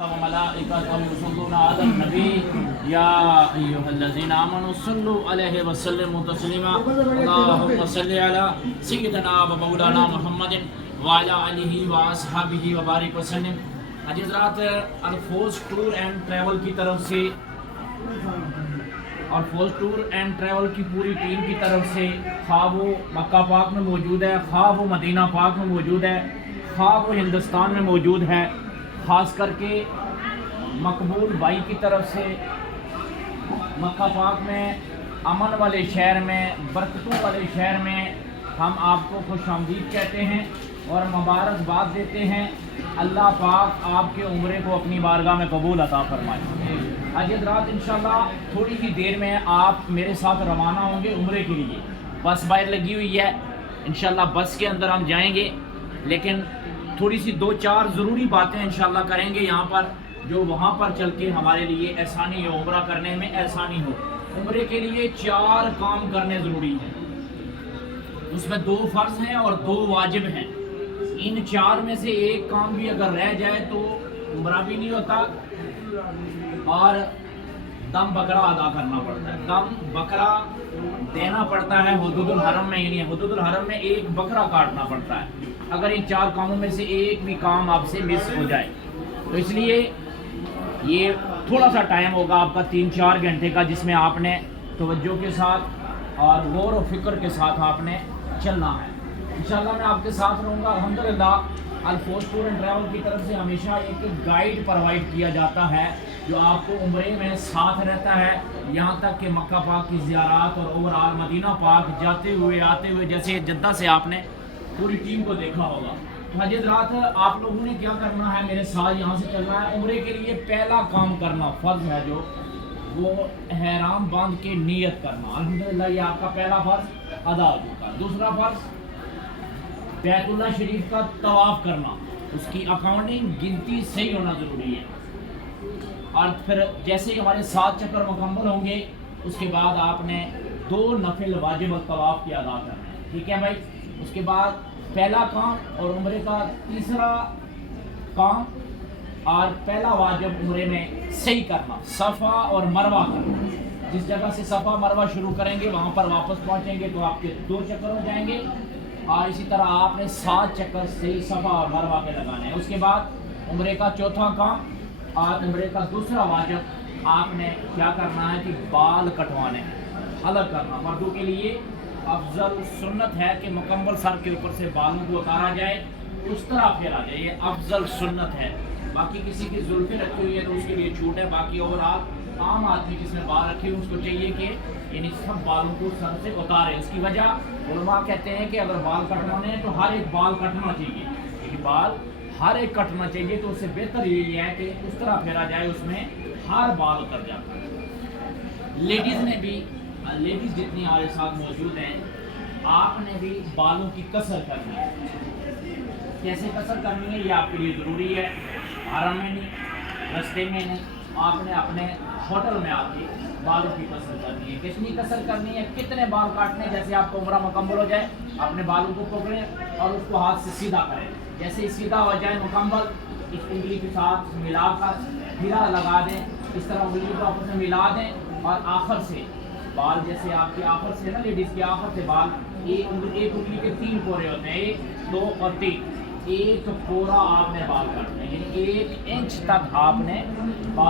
वमलाइकतहु युसल्लूना Alan नबी या अय्युहल्लज़ीना आमनू सल्लु अलैहि वसल्लिमू तस्लीमा अल्लाहुम्मा सल्लि अला सय्यिदिना व मौलाना मुहम्मदिन व अला आलिहि व अस्हाबिहि व बारिक वसल्लिम। आज हज़रात अल्फौज टूर एंड ट्रैवल की तरफ से और फौज टूर एंड ट्रैवल की पूरी टीम की तरफ से खा वो मक्का पाक में मौजूद है, खा वो मदीना पाक में मौजूद है, खा वो हिंदुस्तान में मौजूद है, ख़ास करके मकबूल भाई की तरफ से मक्का पाक में, अमन वाले शहर में, बरकतों वाले शहर में हम आपको खुशामदीद कहते हैं और मुबारकबाद देते हैं। अल्लाह पाक आपके उम्रे को अपनी बारगाह में कबूल अता फरमाए। आज रात इंशाल्लाह थोड़ी ही देर में आप मेरे साथ रवाना होंगे उम्रे के लिए। बस बाहर लगी हुई है, इंशाल्लाह बस के अंदर हम जाएंगे, लेकिन थोड़ी सी दो चार ज़रूरी बातें इंशाल्लाह करेंगे यहाँ पर, जो वहाँ पर चल के हमारे लिए आसानी हो, उम्रा करने में आसानी हो। उम्रे के लिए 4 काम करने ज़रूरी हैं, उसमें 2 फ़र्ज़ हैं और 2 वाजिब हैं। इन 4 में से एक काम भी अगर रह जाए तो उम्रा भी नहीं होता और दम बकरा अदा करना पड़ता है, दम बकरा देना पड़ता है हुदूदुल हरम में, यानी हुदूदुल हरम में एक बकरा काटना पड़ता है अगर इन 4 कामों में से एक भी काम आपसे मिस हो जाए। तो इसलिए ये थोड़ा सा टाइम होगा आपका 3-4 घंटे का, जिसमें आपने तवज्जो के साथ और गौर व फिक्र के साथ आपने चलना है। इंशाल्लाह मैं आपके साथ रहूँगा। अल्हम्दुलिल्लाह अल्फौज टूर एंड ट्रैवल की तरफ से हमेशा एक गाइड प्रोवाइड किया जाता है जो आपको उम्रे में साथ रहता है, यहाँ तक कि मक्का पाक की ज़ियारत और ओवरऑल मदीना पाक जाते हुए आते हुए, जैसे जद्दा से आपने पूरी टीम को देखा होगा। तो हज़रात आप लोगों ने क्या करना है, मेरे साथ यहाँ से चलना है। उम्रे के लिए पहला काम करना फ़र्ज़ है जो वो एहराम बांध के नियत करना। अल्हम्दुलिल्लाह ये आपका पहला फ़र्ज़ अदा हो चुका। दूसरा फ़र्ज़ बैतुल्लाह शरीफ का तवाफ़ करना, उसकी अकाउंटिंग गिनती सही होना ज़रूरी है। और फिर जैसे ही हमारे 7 चक्कर मुकम्मल होंगे उसके बाद आपने 2 नफिल वाजिब तवाफ़ की अदा करना है, ठीक है भाई। उसके बाद पहला काम और उम्रे का तीसरा काम और पहला वाजिब उम्रे में सही करना, सफ़ा और मरवा करना। जिस जगह से सफ़ा मरवा शुरू करेंगे वहाँ पर वापस पहुँचेंगे तो आपके 2 चक्कर हो जाएंगे, और इसी तरह आपने 7 चक्कर सही सफ़ा और मरवा के लगाने हैं। उसके बाद उम्रे का चौथा काम और उम्रे का दूसरा वाजिब आपने क्या करना है कि बाल कटवाने हैं, अलग करना। मर्दों के लिए अफजल सुन्नत है कि मुकम्मल सर के ऊपर से बालों को उतारा जाए, उस तरह फेरा जाए, ये अफजल सुन्नत है। बाकी किसी की जुल्फ़ी रखी हुई है तो उसके लिए छूट है। बाकी ओवरऑल आम आदमी जिसने बाल रखे हुए उसको चाहिए कि यानी सब बालों को सर से उतारे। उसकी वजह उलमा कहते हैं कि अगर बाल कटवाने हैं तो हर एक बाल कटना चाहिए, क्योंकि बाल हर एक कटना चाहिए। तो उससे बेहतर यही है कि उस तरह फेरा जाए उसमें हर बाल उतर जाता है। लेडीज़ ने भी, लेडीज़ जितनी हमारे साथ मौजूद हैं, आपने भी बालों की कसर करनी है। कैसे कसर करनी है ये आपके लिए ज़रूरी है। हरम में नहीं, रास्ते में नहीं, आपने अपने होटल में आके बालों की कसर करनी है। कितनी कसर करनी है, कितने बाल काटने हैं, जैसे आपका उम्रा मुकम्मल हो जाए अपने बालों को पकड़ें और उसको हाथ से सीधा करें। जैसे ही सीधा हो जाए मुकम्मल, इस उंगली के साथ मिलाकर हीरा लगा दें, इस तरह उंगली को आपस में मिला दें और आखिर से बाल, जैसे आपके आखिर से ना लेडीज़ के आखिर से बाल, एक उंगली के 3 कोरे होते हैं, 1, 2 और 3, एक कोरा आपने बाल काटने हैं, 1 इंच तक आपने बाल